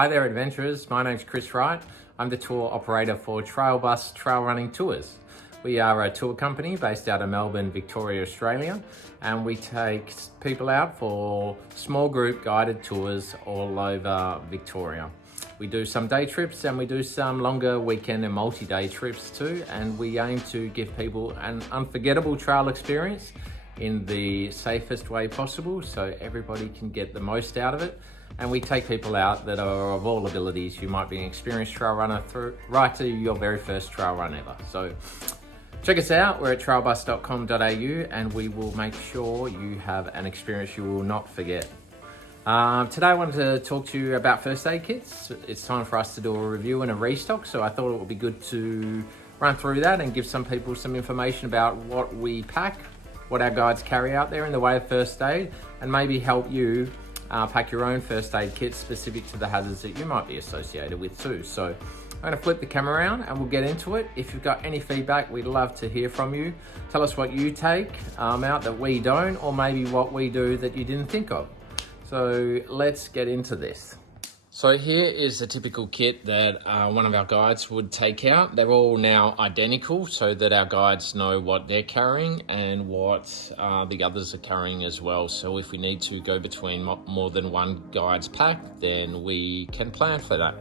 Hi there adventurers, my name's Chris Wright. I'm the tour operator for Trailbus Trail Running Tours. We are a tour company based out of Melbourne, Victoria, Australia, and we take people out for small group guided tours all over Victoria. We do some day trips and we do some longer weekend and multi-day trips too, and we aim to give people an unforgettable trail experience in the safest way possible so everybody can get the most out of it. And we take people out that are of all abilities. You might be an experienced trail runner right to your very first trail run ever. So check us out, we're at trailbus.com.au and we will make sure you have an experience you will not forget. Today I wanted to talk to you about first aid kits. It's time for us to do a review and a restock, so I thought it would be good to run through that and give some people some information about what we pack, what our guides carry out there in the way of first aid, and maybe help you pack your own first aid kit specific to the hazards that you might be associated with too. So I'm going to flip the camera around and we'll get into it. If you've got any feedback, we'd love to hear from you. Tell us what you take out that we don't, or maybe what we do that you didn't think of. So let's get into this. So here is a typical kit that one of our guides would take out. They're all now identical so that our guides know what they're carrying and what the others are carrying as well. So if we need to go between more than one guide's pack, then we can plan for that.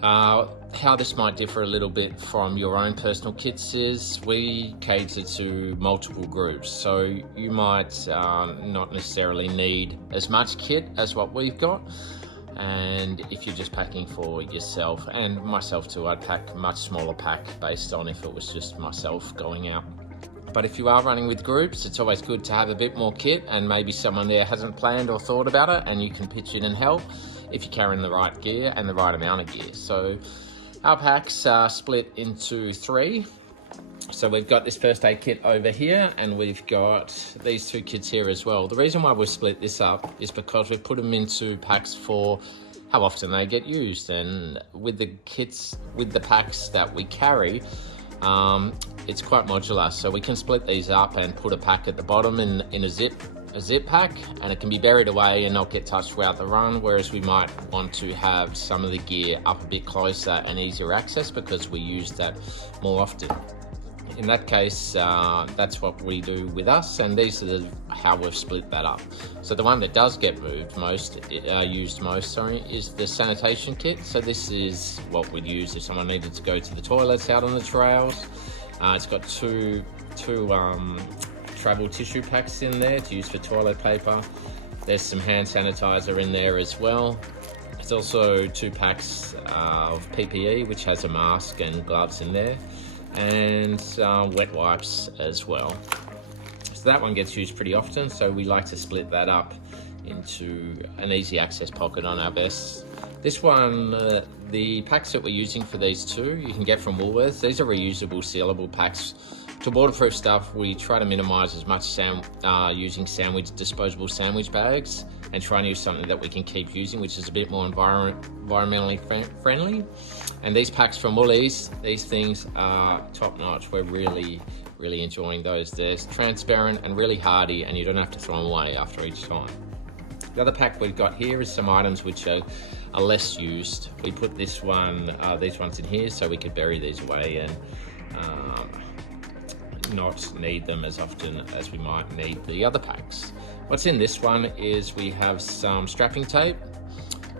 How this might differ a little bit from your own personal kits is we cater to multiple groups. So you might not necessarily need as much kit as what we've got. And if you're just packing for yourself, and myself too, I'd pack a much smaller pack based on if it was just myself going out. But if you are running with groups, it's always good to have a bit more kit, and maybe someone there hasn't planned or thought about it and you can pitch in and help if you're carrying the right gear and the right amount of gear. So our packs are split into three. So we've got this first aid kit over here and we've got these two kits here as well. The reason why we've split this up is because we've put them into packs for how often they get used. And with the kits, with the packs that we carry, it's quite modular. So we can split these up and put a pack at the bottom in a zip pack, and it can be buried away and not get touched throughout the run, whereas we might want to have some of the gear up a bit closer and easier access because we use that more often. In that case, that's what we do with us, and these are how we've split that up. So the one that does get used most, is the sanitation kit. So this is what we'd use if someone needed to go to the toilets out on the trails. It's got two travel tissue packs in there to use for toilet paper. There's some hand sanitizer in there as well. There's also two packs of PPE, which has a mask and gloves in there, and wet wipes as well. So that one gets used pretty often, so we like to split that up into an easy access pocket on our vests. This one, the packs that we're using for these two, you can get from Woolworths. These are reusable, sealable packs. To waterproof stuff, we try to minimize as much using disposable sandwich bags and try and use something that we can keep using, which is a bit more environmentally friendly. And these packs from Woolies, these things are top notch. We're really enjoying those. They're transparent and really hardy, and you don't have to throw them away after each time. The other pack we've got here is some items which are less used. We put these ones in here so we could bury these away and not need them as often as we might need the other packs. What's in this one is we have some strapping tape.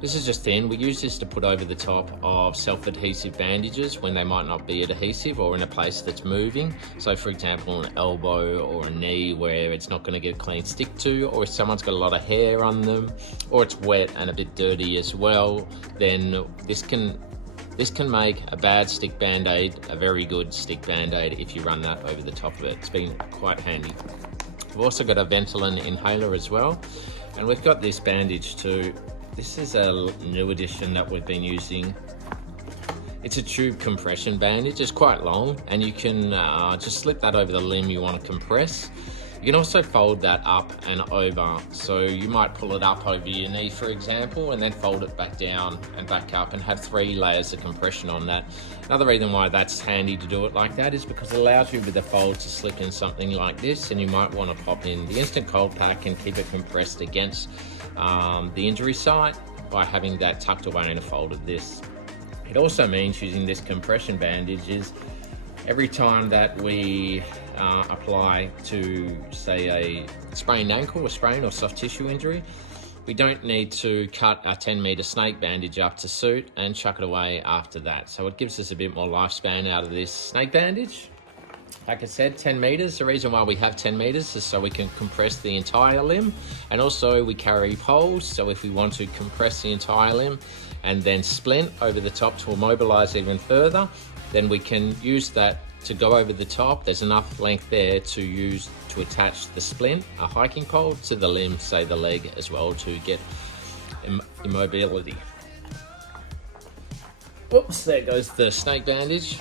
This is just thin. We use this to put over the top of self-adhesive bandages when they might not be adhesive or in a place that's moving. So for example, an elbow or a knee where it's not going to get a clean stick to, or if someone's got a lot of hair on them, or it's wet and a bit dirty as well, then this can make a bad stick band-aid a very good stick band-aid if you run that over the top of it. It's been quite handy. We've also got a Ventolin inhaler as well, and we've got this bandage too. This is a new addition that we've been using. It's a tube compression bandage. It's quite long, and you can just slip that over the limb you want to compress. You can also fold that up and over. So you might pull it up over your knee, for example, and then fold it back down and back up and have 3 layers of compression on that. Another reason why that's handy to do it like that is because it allows you with the fold to slip in something like this, and you might want to pop in the instant cold pack and keep it compressed against the injury site. by having that tucked away in a folded disc. It also means using this compression bandage is every time that we apply to, say, a sprained ankle, a sprain or soft tissue injury, we don't need to cut a 10-meter snake bandage up to suit and chuck it away after that. So it gives us a bit more lifespan out of this snake bandage. Like I said, 10 meters. The reason why we have 10 meters is so we can compress the entire limb, and also we carry poles. So if we want to compress the entire limb and then splint over the top to immobilize even further, then we can use that to go over the top. There's enough length there to use to attach the splint, a hiking pole, to the limb, say the leg as well, to get immobility. Oops, there goes the snake bandage.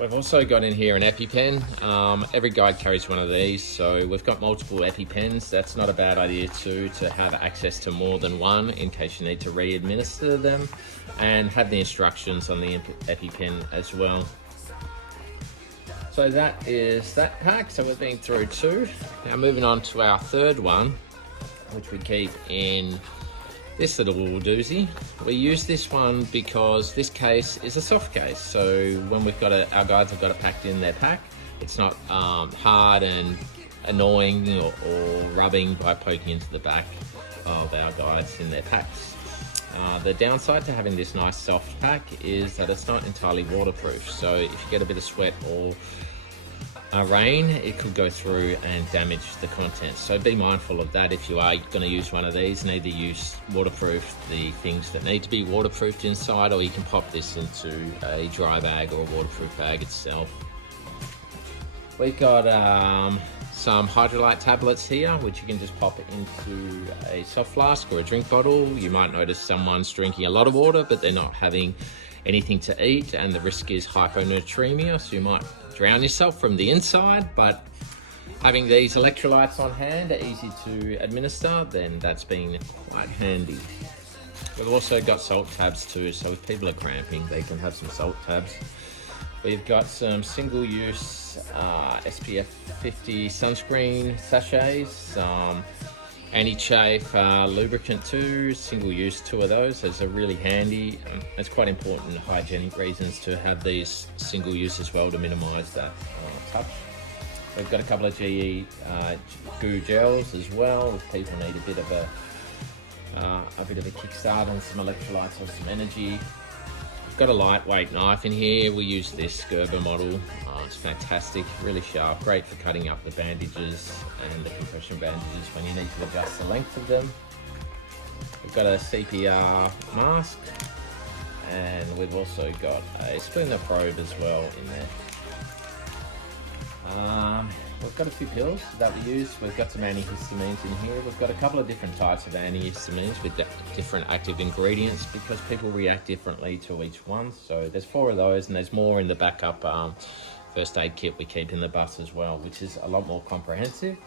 We've also got in here an EpiPen. Every guide carries one of these, so we've got multiple EpiPens. That's not a bad idea too, to have access to more than one in case you need to re-administer them, and have the instructions on the EpiPen as well. So that is that pack, so we've been through two. Now moving on to our third one, which we keep in this little doozy. We use this one because this case is a soft case, so when we've got our guides have got it packed in their pack, it's not hard and annoying or rubbing by poking into the back of our guides in their packs. The downside to having this nice soft pack is that it's not entirely waterproof, so if you get a bit of sweat or rain, it could go through and damage the contents. So be mindful of that if you are going to use one of these, and either use waterproof the things that need to be waterproofed inside, or you can pop this into a dry bag or a waterproof bag itself. We've got some hydrolyte tablets here, which you can just pop into a soft flask or a drink bottle. You might notice someone's drinking a lot of water, but they're not having anything to eat, and the risk is hyponatremia, so you might drown yourself from the inside. But having these electrolytes on hand are easy to administer, then that's been quite handy. We've also got salt tabs too, so if people are cramping, they can have some salt tabs. We've got some single-use SPF 50 sunscreen sachets, some anti-chafe lubricant too, single-use, 2 of those. Those are really handy. It's quite important, hygienic reasons, to have these single-use as well to minimise that touch. We've got a couple of GE goo gels as well, if people need a bit of a kickstart on some electrolytes or some energy. We've got a lightweight knife in here. We use this Gerber model. It's fantastic, really sharp, great for cutting up the bandages and the compression bandages when you need to adjust the length of them. We've got a CPR mask, and we've also got a splinter probe as well in there. We've got a few pills that we use. We've got some antihistamines in here. We've got a couple of different types of antihistamines with different active ingredients, because people react differently to each one. So there's 4 of those, and there's more in the backup first aid kit we keep in the bus as well, which is a lot more comprehensive.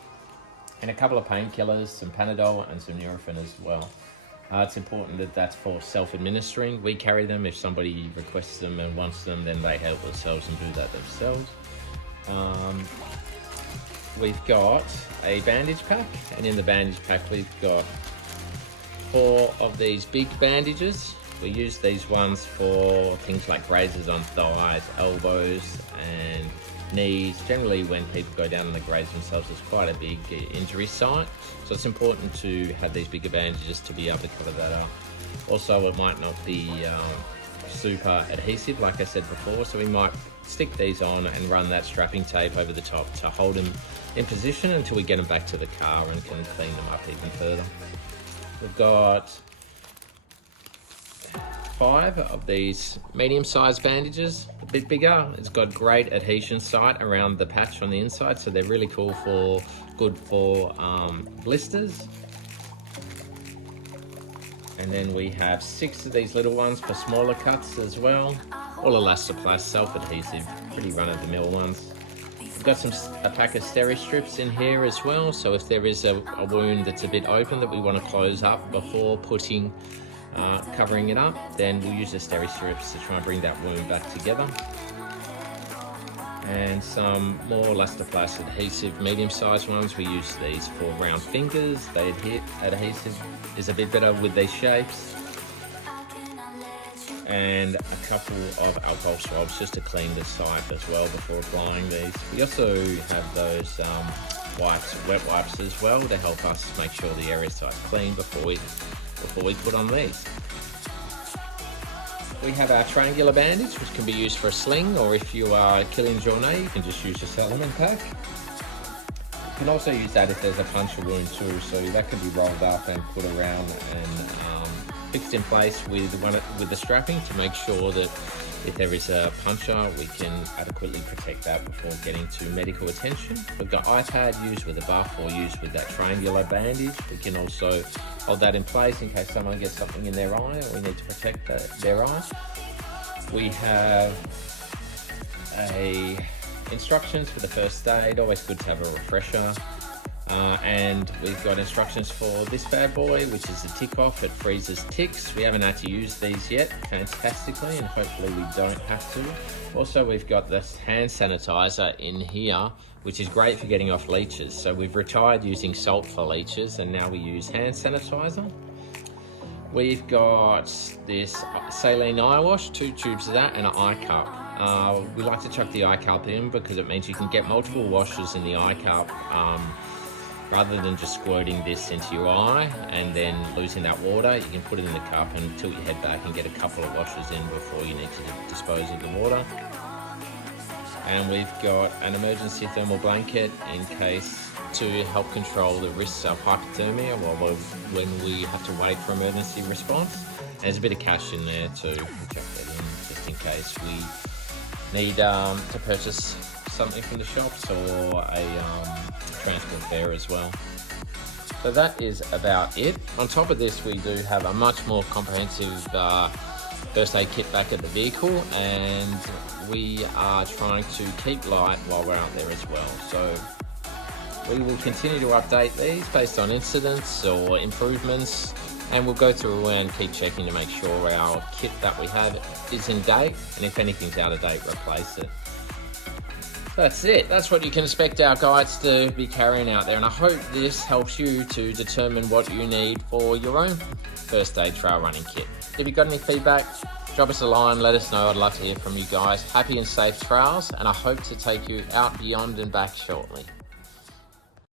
And a couple of painkillers, some Panadol and some Nurofen as well. It's important that that's for self-administering. We carry them. If somebody requests them and wants them, then they help themselves and do that themselves. We've got a bandage pack, and in the bandage pack we've got 4 of these big bandages. We use these ones for things like grazes on thighs, elbows and knees. Generally when people go down and they graze themselves, it's quite a big injury site, so it's important to have these bigger bandages to be able to cover that up. Also, it might not be super adhesive, like I said before, so we might stick these on and run that strapping tape over the top to hold them in position until we get them back to the car and can clean them up even further. We've got 5 of these medium-sized bandages, a bit bigger. It's got great adhesion site around the patch on the inside, so they're really cool good for blisters. And then we have 6 of these little ones for smaller cuts as well. All Elastoplast, self-adhesive, pretty run-of-the-mill ones. We've got a pack of Steri-Strips in here as well, so if there is a wound that's a bit open that we want to close up before covering it up, then we'll use the Steri-Strips to try and bring that wound back together. and some more Elastoplast adhesive medium-sized ones. We use these for round fingers. They adhere, adhesive is a bit better with these shapes. And a couple of alcohol swabs just to clean the site as well before applying these. We also have those wet wipes as well to help us make sure the area site's clean before we put on these. We have our triangular bandage, which can be used for a sling, or if you are killing Journée, you can just use your Salomon pack. You can also use that if there's a puncture wound too, so that can be rolled up and put around and fixed in place with the strapping to make sure that if there is a puncture, we can adequately protect that before getting to medical attention. We've got iPad used with a buff or used with that triangular bandage. We can also hold that in place in case someone gets something in their eye or we need to protect their eye. We have instructions for the first aid, always good to have a refresher. And we've got instructions for this bad boy, which is a tick off. It freezes ticks. We haven't had to use these yet, fantastically, and hopefully we don't have to. Also, we've got this hand sanitizer in here, which is great for getting off leeches. So we've retired using salt for leeches, and now we use hand sanitizer. We've got this saline eye wash, 2 tubes of that, and an eye cup. We like to chuck the eye cup in because it means you can get multiple washes in the eye cup, rather than just squirting this into your eye and then losing that water. You can put it in the cup and tilt your head back and get a couple of washes in before you need to dispose of the water. And we've got an emergency thermal blanket in case to help control the risks of hypothermia when we have to wait for emergency response. And there's a bit of cash in there too. Chuck that in just in case we need to purchase something from the shops or a transport fare as well. So that is about it. On top of this, we do have a much more comprehensive first aid kit back at the vehicle, and we are trying to keep light while we're out there as well. So we will continue to update these based on incidents or improvements, and we'll go through and keep checking to make sure our kit that we have is in date, and if anything's out of date, replace it. That's it. That's what you can expect our guides to be carrying out there, and I hope this helps you to determine what you need for your own first aid trail running kit. If you've got any feedback, drop us a line, let us know. I'd love to hear from you guys. Happy and safe trails, and I hope to take you out, beyond and back shortly.